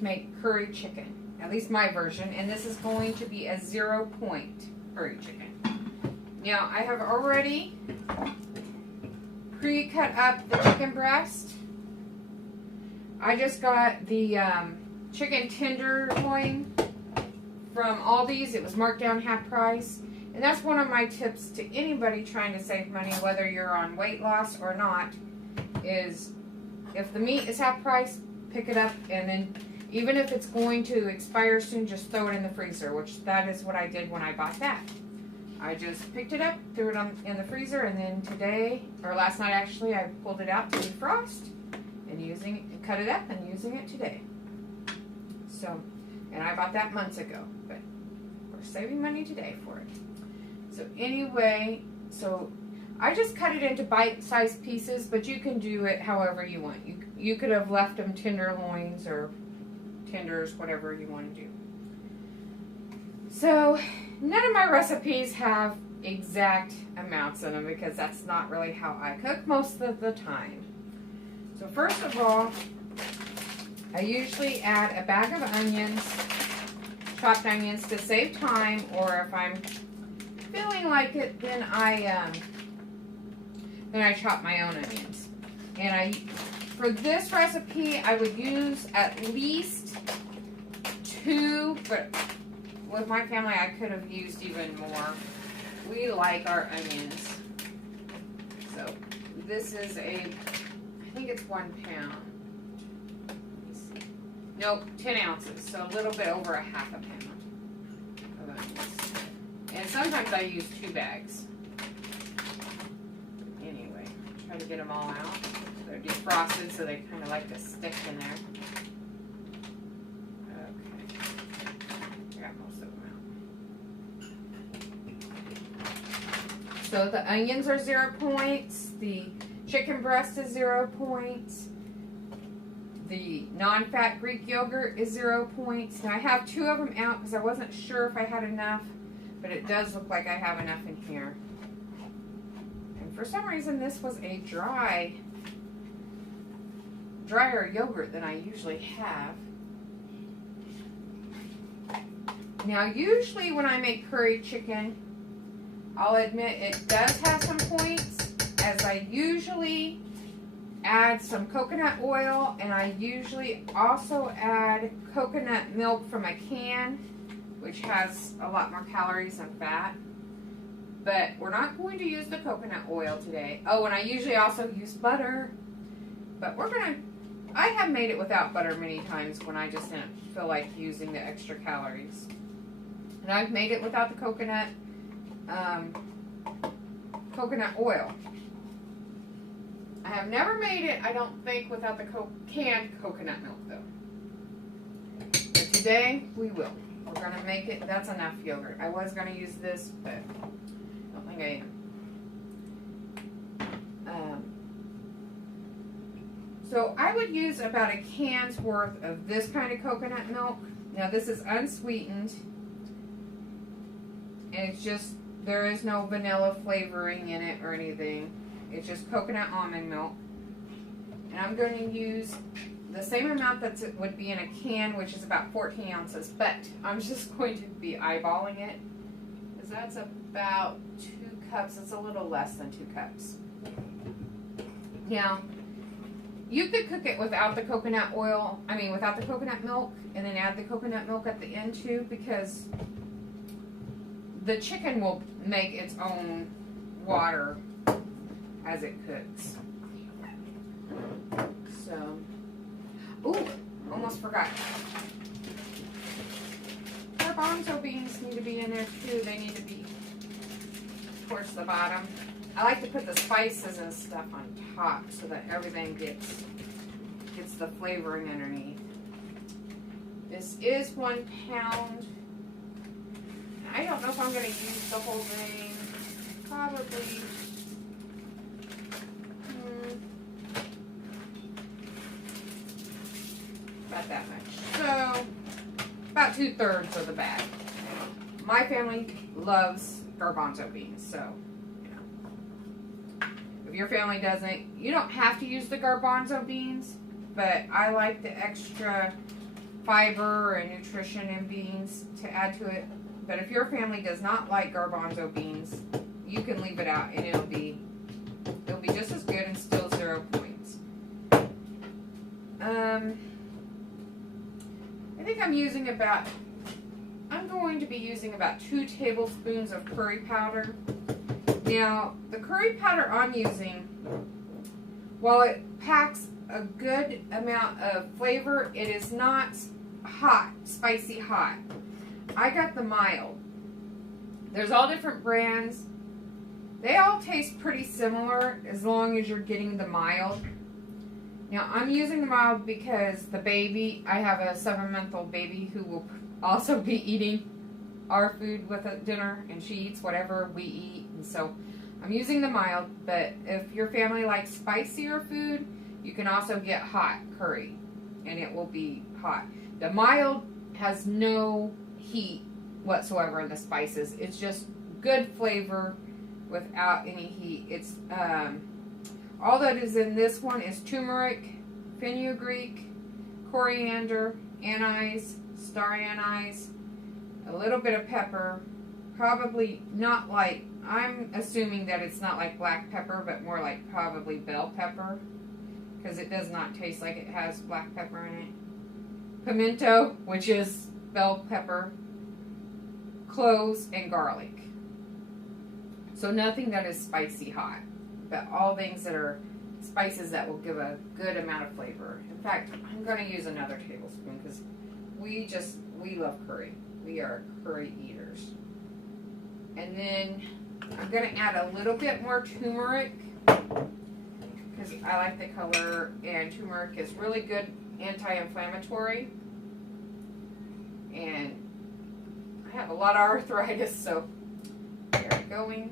to make curry chicken. At least my version. And this is going to be a 0-point curry chicken. Now, I have already pre-cut up the chicken breast. I just got the chicken tenderloin from Aldi's. It was marked down half price. And that's one of my tips to anybody trying to save money, whether you're on weight loss or not, is if the meat is half price, pick it up, and then even if it's going to expire soon, just throw it in the freezer, which that is what I did when I bought that. I just picked it up, threw it in the freezer, and then today, or last night actually, I pulled it out to defrost and cut it up and using it today. So, and I bought that months ago, but we're saving money today for it. So anyway, so I just cut it into bite-sized pieces, but you can do it however you want. You could have left them tenderloins or tenders, whatever you want to do. So none of my recipes have exact amounts in them because that's not really how I cook most of the time. So first of all, I usually add a bag of onions, chopped onions to save time, or if I'm feeling like it, then I chop my own onions. And for this recipe, I would use at least 2, but with my family, I could have used even more. We like our onions. So this is I think it's 1 pound. Nope, 10 ounces, so a little bit over a half a pound of onions. And sometimes I use 2 bags. Anyway, try to get them all out. They're defrosted, so they kind of like to stick in there. Okay, I got most of them out. So the onions are 0 points. The chicken breast is 0 points. The non-fat Greek yogurt is 0 points. Now I have 2 of them out because I wasn't sure if I had enough, but it does look like I have enough in here. And for some reason this was a drier yogurt than I usually have. Now usually when I make curry chicken, I'll admit it does have some points, as I usually add some coconut oil, and I usually also add coconut milk from a can, which has a lot more calories and fat. But we're not going to use the coconut oil today. Oh, and I usually also use butter, but I have made it without butter many times when I just didn't feel like using the extra calories. And I've made it without the coconut oil. I have never made it, I don't think, without the canned coconut milk, though. But today, we will. We're going to make it. That's enough yogurt. I was going to use this, but I don't think I am. So I would use about a can's worth of this kind of coconut milk. Now, this is unsweetened. And it's just, there is no vanilla flavoring in it or anything. It's just coconut almond milk. And I'm going to use the same amount that would be in a can, which is about 14 ounces. But I'm just going to be eyeballing it, because that's about 2 cups. It's a little less than 2 cups. Now, you could cook it without the coconut oil, without the coconut milk, and then add the coconut milk at the end too, because the chicken will make its own water as it cooks. So, ooh, almost forgot. Garbanzo beans need to be in there too. They need to be towards the bottom. I like to put the spices and stuff on top so that everything gets the flavoring underneath. This is 1 pound. I don't know if I'm going to use the whole thing. Probably. About that much. So, about 2/3 of the bag. My family loves garbanzo beans, so, if your family doesn't, you don't have to use the garbanzo beans, but I like the extra fiber and nutrition in beans to add to it. But if your family does not like garbanzo beans, you can leave it out and it'll be just as good and still 0 points. I think I'm going to be using about 2 tablespoons of curry powder. Now, the curry powder I'm using, while it packs a good amount of flavor, it is not hot, spicy hot. I got the mild. There's all different brands. They all taste pretty similar as long as you're getting the mild. Now, I'm using the mild because the baby, I have a 7-month-old baby who will also be eating our food with at dinner, and she eats whatever we eat, and so I'm using the mild. But if your family likes spicier food, you can also get hot curry, and it will be hot. The mild has no heat whatsoever in the spices. It's just good flavor without any heat. It's all that is in this one is turmeric, fenugreek, coriander, anise, star anise, a little bit of pepper, probably not like, I'm assuming that it's not like black pepper, but more like probably bell pepper, because it does not taste like it has black pepper in it. Pimento, which is bell pepper, cloves, and garlic. So nothing that is spicy hot, but all things that are spices that will give a good amount of flavor. In fact, I'm going to use another tablespoon because we love curry. We are curry eaters. And then I'm going to add a little bit more turmeric because I like the color, and turmeric is really good anti-inflammatory. And I have a lot of arthritis, so we're going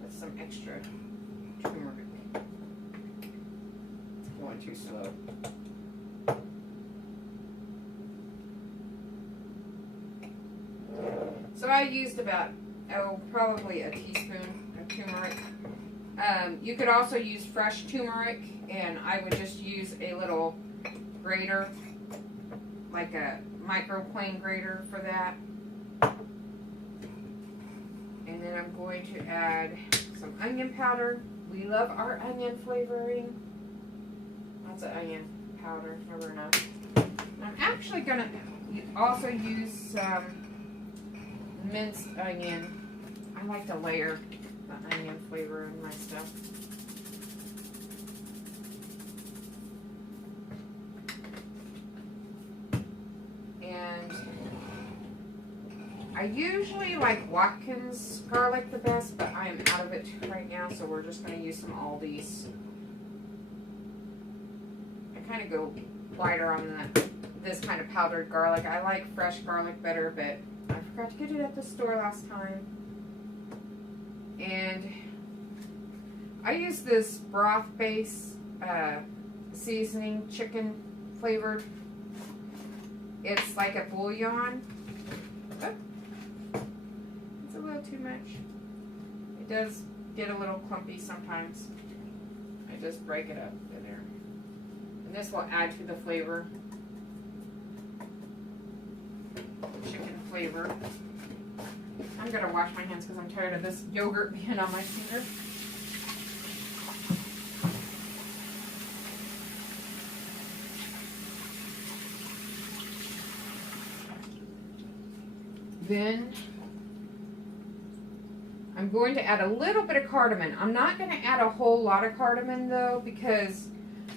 with some extra turmeric. It's going too slow. So I used about, probably a teaspoon of turmeric. You could also use fresh turmeric, and I would just use a little grater, like a microplane grater for that. And then I'm going to add some onion powder. We love our onion flavoring. Lots of onion powder, never enough. I'm actually going to also use some minced onion. I like to layer the onion flavor in my stuff. And I usually like Watkins garlic the best, but I am out of it right now, so we're just going to use some Aldi's. I kind of go lighter on this kind of powdered garlic. I like fresh garlic better, but I forgot to get it at the store last time. And I use this broth base seasoning, chicken flavored. It's like a bouillon. Oh, it's a little too much. It does get a little clumpy sometimes. I just break it up in there. And this will add to the flavor. Chicken flavor. I'm going to wash my hands because I'm tired of this yogurt being on my finger. Then I'm going to add a little bit of cardamom. I'm not going to add a whole lot of cardamom though, because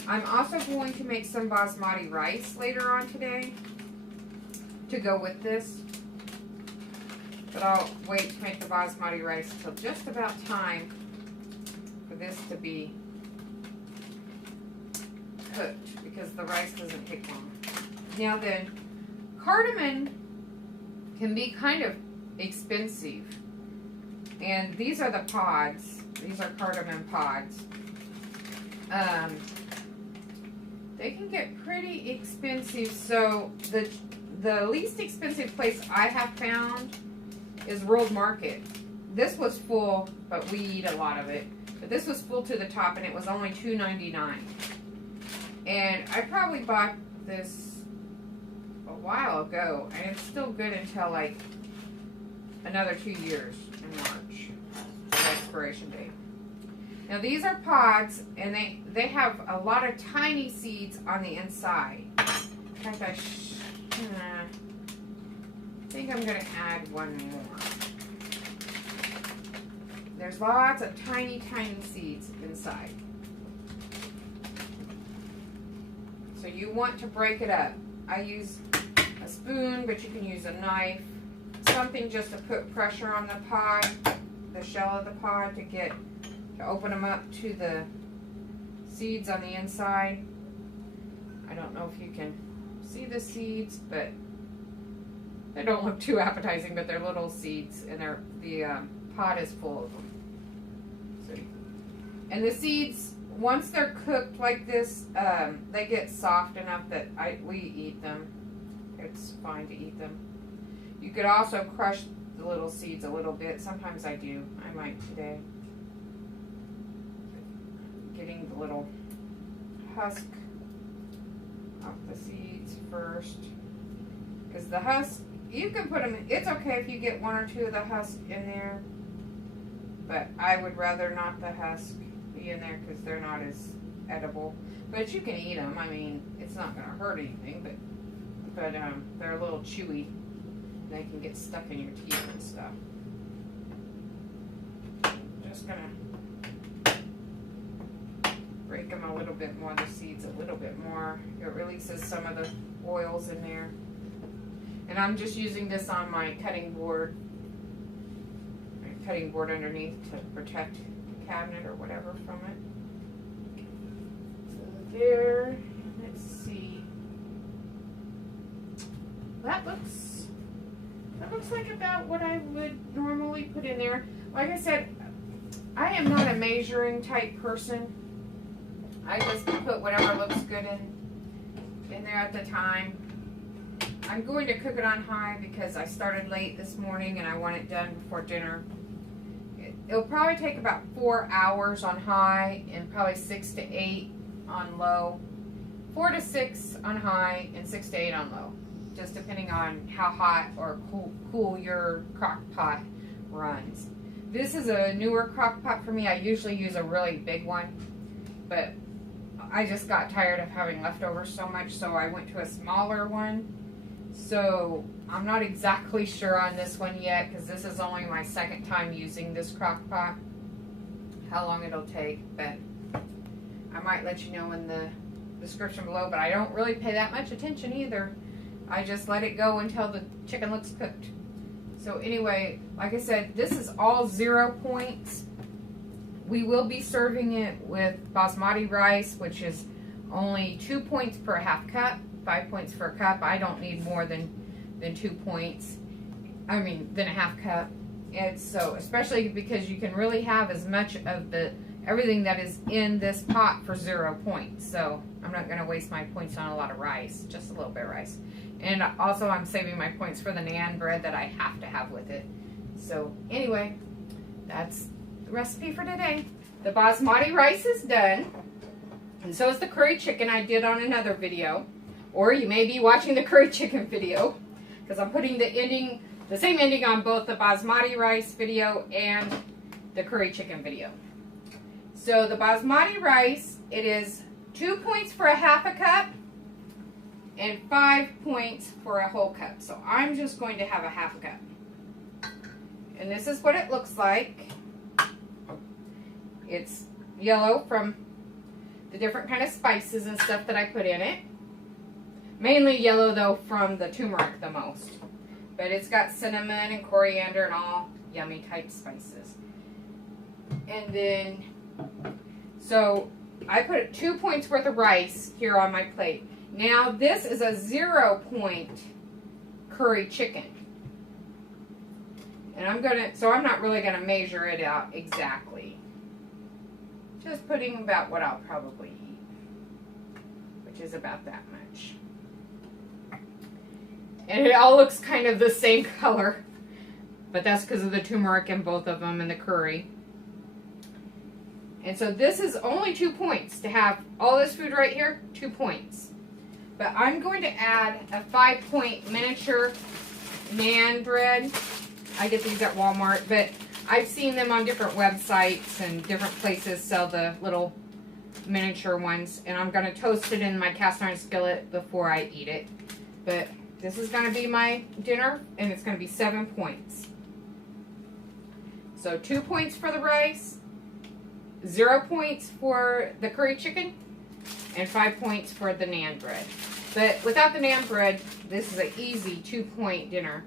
I'm also going to make some basmati rice later on today to go with this. But I'll wait to make the basmati rice till just about time for this to be cooked, because the rice doesn't take long. Now then, cardamom can be kind of expensive. And these are the pods. These are cardamom pods. They can get pretty expensive. So the least expensive place I have found is World Market. This was full, but we eat a lot of it. But this was full to the top, and it was only $2.99. And I probably bought this a while ago, and it's still good until like another 2 years in March, the expiration date. Now these are pods, and they have a lot of tiny seeds on the inside. In fact, I think I'm going to add one more. There's lots of tiny, tiny seeds inside. So you want to break it up. I use a spoon, but you can use a knife. Something just to put pressure on the pod, the shell of the pod, to open them up to the seeds on the inside. I don't know if you can see the seeds, but they don't look too appetizing, but they're little seeds, and the pod is full of them. So, and the seeds, once they're cooked like this, they get soft enough that we eat them. It's fine to eat them. You could also crush the little seeds a little bit. Sometimes I do. I might today. Getting the little husk off the seeds first. Because the husk, you can put them in. It's okay if you get one or two of the husk in there. But I would rather not the husk be in there because they're not as edible. But you can eat them. I mean, it's not going to hurt anything. But they're a little chewy. They can get stuck in your teeth and stuff. Just going to break them a little bit more, the seeds a little bit more. It releases some of the oils in there. And I'm just using this on my cutting board. Cutting board underneath to protect the cabinet or whatever from it. So there, let's see. That looks like about what I would normally put in there. Like I said, I am not a measuring type person. I just put whatever looks good in there at the time. I'm going to cook it on high because I started late this morning and I want it done before dinner. It'll probably take about 4 hours on high and probably 6 to 8 on low. 4 to 6 on high and 6 to 8 on low. Just depending on how hot or cool your crock pot runs. This is a newer crock pot for me. I usually use a really big one, but I just got tired of having leftovers so much, so I went to a smaller one. So I'm not exactly sure on this one yet because this is only my second time using this crock pot, how long it'll take, but I might let you know in the description below, but I don't really pay that much attention either. I just let it go until the chicken looks cooked. So anyway, like I said, this is all 0 points. We will be serving it with basmati rice, which is only 2 points per half cup, 5 points for a cup. I don't need more than 2 points. I mean, than a half cup. And so, especially because you can really have as much of everything that is in this pot for 0 points. So I'm not going to waste my points on a lot of rice, just a little bit of rice. And also I'm saving my points for the naan bread that I have to have with it. So anyway, that's the recipe for today. The basmati rice is done. And so is the curry chicken I did on another video. Or you may be watching the curry chicken video, because I'm putting the same ending on both the basmati rice video and the curry chicken video. So the basmati rice, it is 2 points for a half a cup and 5 points for a whole cup. So I'm just going to have a half a cup. And this is what it looks like. It's yellow from the different kind of spices and stuff that I put in it. Mainly yellow though from the turmeric the most. But it's got cinnamon and coriander and all yummy type spices. And then, so I put 2 points worth of rice here on my plate. Now this is a 0 point curry chicken. And I'm not really gonna measure it out exactly. Just putting about what I'll probably eat, which is about that much. And it all looks kind of the same color, but that's because of the turmeric in both of them and the curry. And so this is only 2 points to have all this food right here, 2 points. But I'm going to add a 5-point miniature naan bread. I get these at Walmart, but I've seen them on different websites and different places sell the little miniature ones. And I'm going to toast it in my cast iron skillet before I eat it. But this is going to be my dinner, and it's going to be 7 points. So 2 points for the rice, 0 points for the curry chicken, and 5 points for the naan bread. But without the naan bread, this is an easy 2-point dinner.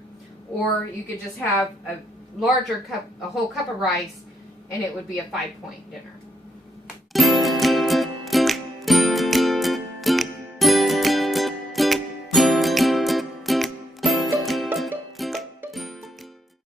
Or you could just have a larger cup, a whole cup of rice, and it would be a 5-point dinner.